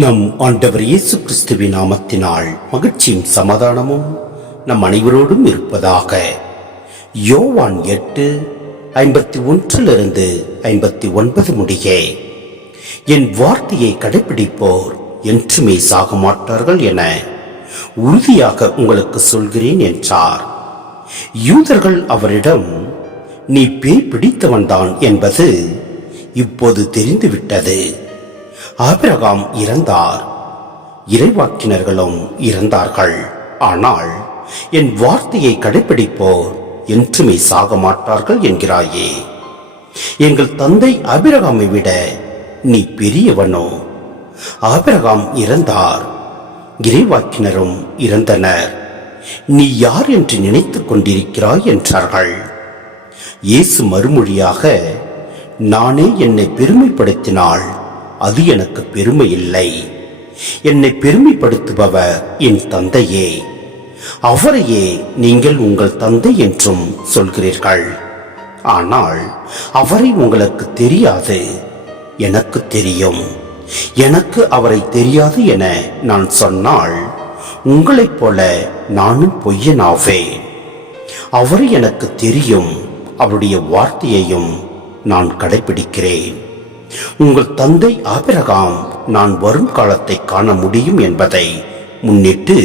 நம் ஆண்டவர் இயேசு கிறிஸ்துவின் நாமத்தினால் மகிழ்ச்சியும் சமாதானமும் நம் அனைவரோடும் இருப்பதாக. யோவான் எட்டு ஐம்பத்தி ஒன்றிலிருந்து ஐம்பத்தி ஒன்பது முடிய. என் வார்த்தையை கடைபிடிப்போர் என்றுமே சாக மாட்டார்கள் என உறுதியாக உங்களுக்கு சொல்கிறேன் என்றார். யூதர்கள் அவரிடம் நீ பேய் பிடித்தவன்தான் என்பது இப்போது தெரிந்துவிட்டது. ஆபிரகாம் இறந்தார். இறைவாக்கினர்களும் இறந்தார்கள். ஆனால் என் வார்த்தையை கடைபிடிப்போர் என்றுமே சாக மாட்டார்கள் என்கிறாயே. எங்கள் தந்தை ஆபிரகாமை விட நீ பெரியவனோ? ஆபிரகாம் இறந்தார். இறைவாக்கினரும் இறந்தனர். நீ யார் என்று நினைத்துக் கொண்டிருக்கிறாய் என்றார்கள். இயேசு மறுமொழியாக நானே என்னை பெருமைப்படுத்தினாள் அது எனக்கு பெருமை இல்லை. என்னை பெருமைப்படுத்துபவர் என் தந்தையே. அவரையே நீங்கள் உங்கள் தந்தை என்றும் சொல்கிறீர்கள். ஆனால் அவரை உங்களுக்கு தெரியாது எனக்கு தெரியும். எனக்கு அவரை தெரியாது என நான் சொன்னால் உங்களைப் போல நானும் பொய்யனாவேன். அவர் எனக்கு தெரியும் அவருடைய வார்த்தையையும் நான் கடைபிடிக்கிறேன் உங்கள் தந்தை ஆபிரகாம் நான் வரும் காலத்தை காண முடியும் என்பதை முன்னிட்டு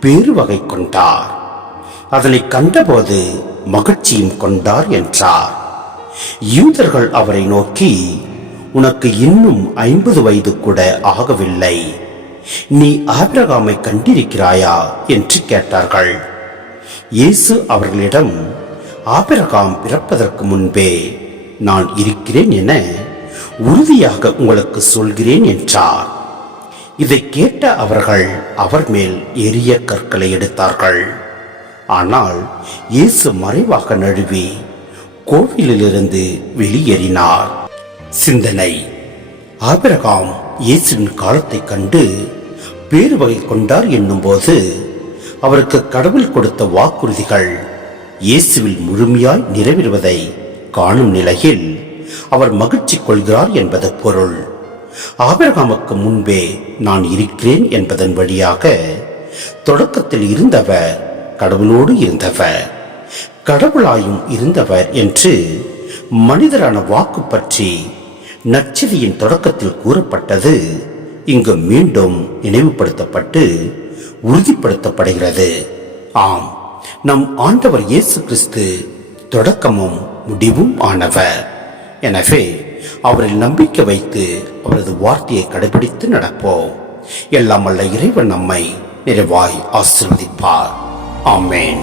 பேரு வகை கொண்டார். அதனை கண்டபோது மகிழ்ச்சியும் கொண்டார் என்றார். யூதர்கள் அவரை நோக்கி உனக்கு இன்னும் ஐம்பது வயது கூட ஆகவில்லை. நீ ஆபிரகாமை கண்டிருக்கிறாயா? என்று கேட்டார்கள். இயேசு அவர்களிடம் ஆபிரகாம் பிறப்பதற்கு முன்பே நான் இருக்கிறேன் என உறுதியாக உங்களுக்கு சொல்கிறேன் என்றார். இதை கேட்ட அவர்கள் அவர் மேல் எரிய கற்களை எடுத்தார்கள். ஆனால் இயேசு மறைவாக நழுவி கோவிலிலிருந்து வெளியேறினார். சிந்தனை. ஆபிரகாம் இயேசுவின் காலத்தை கண்டு பேறு வகை கொண்டார் என்னும்போது அவருக்கு கடவுள் கொடுத்த வாக்குறுதிகள் இயேசுவில் முழுமையாய் நிறைவேறுவதை காணும் நிலையில் அவர் மகிழ்ச்சி கொள்கிறார் என்பது பொருள். ஆபிரகாமுக்கு முன்பே நான் இருக்கிறேன் என்பதன் வழியாக தொடக்கத்தில் இருந்தவர் கடவுளோடு இருந்தவர் கடவுளாயும் இருந்தவர் என்று மனிதரான வாக்கு பற்றி நற்செய்தியின் தொடக்கத்தில் கூறப்பட்டது இங்கு மீண்டும் நினைவுபடுத்தப்பட்டு உறுதிப்படுத்தப்படுகிறது. ஆம் நம் ஆண்டவர் இயேசு கிறிஸ்து தொடக்கமும் முடிவும் ஆனவர். எனவே அவரில் நம்பிக்கை வைத்து அவரது வார்த்தையை கடைபிடித்து நடப்போம். எல்லாம் அல்ல இறைவன் நம்மை நிறைவாய் ஆசிர்வதிப்பார். ஆமேன்.